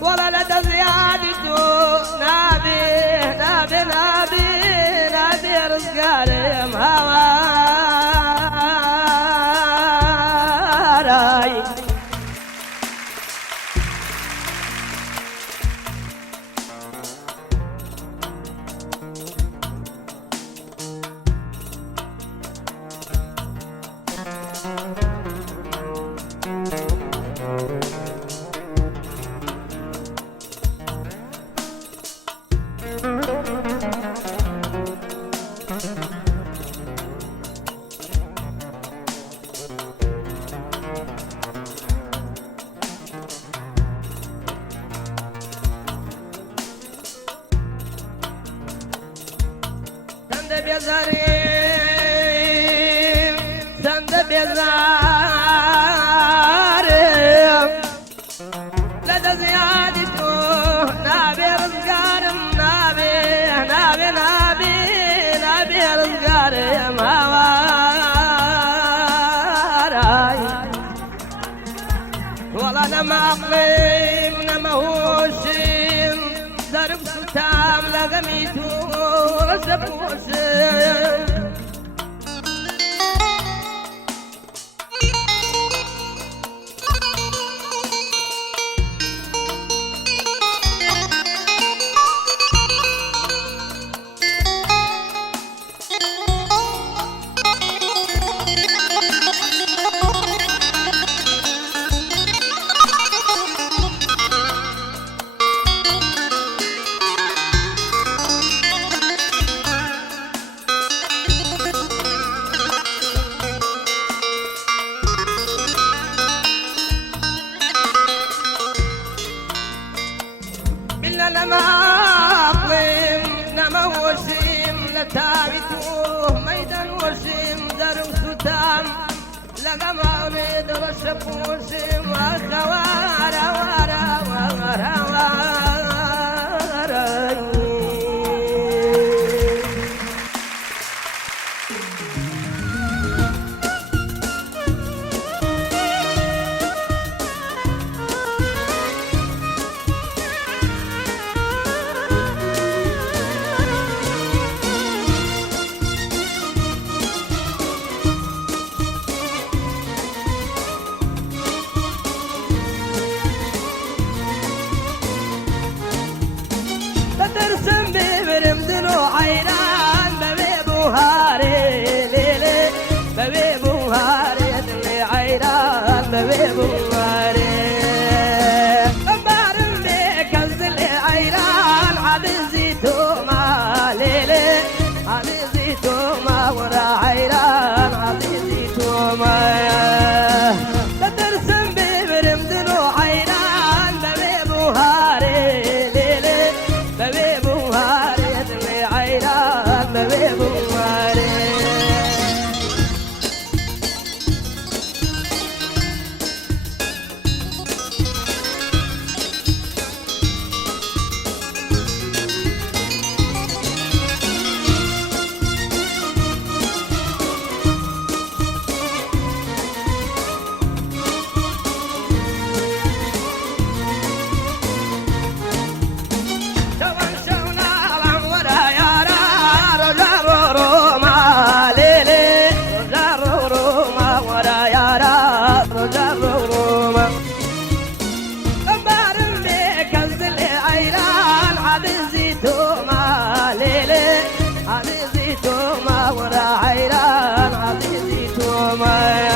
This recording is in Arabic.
ولا لدى زيادته نابي رزقارم هواراي سند بيزارم لدى زيادته نابي رزقارم نابي رزقارم هواراي والله لما أقليم نموشين درب ستام لغميتو وزبوشين لما أقلم نما وسيم لتابتوه ميدان وسيم درو ستام لقما أريد رشب وسيم وخوارا وارا وارا ترسم ببرمدنو عينان ببيبو هاري ليلي ببيبو هاري دلي عينان ببيبو هاري بارم بيك الزلي عينان عبزي توما ليلي عبزي توما ورا عينان عبزي توما ترسم ببرمدنو عينان ببيبو هاري ببيبو هاري دلي عينان ببيبو هاري عزيزي توما ورا عيران عزيزي توما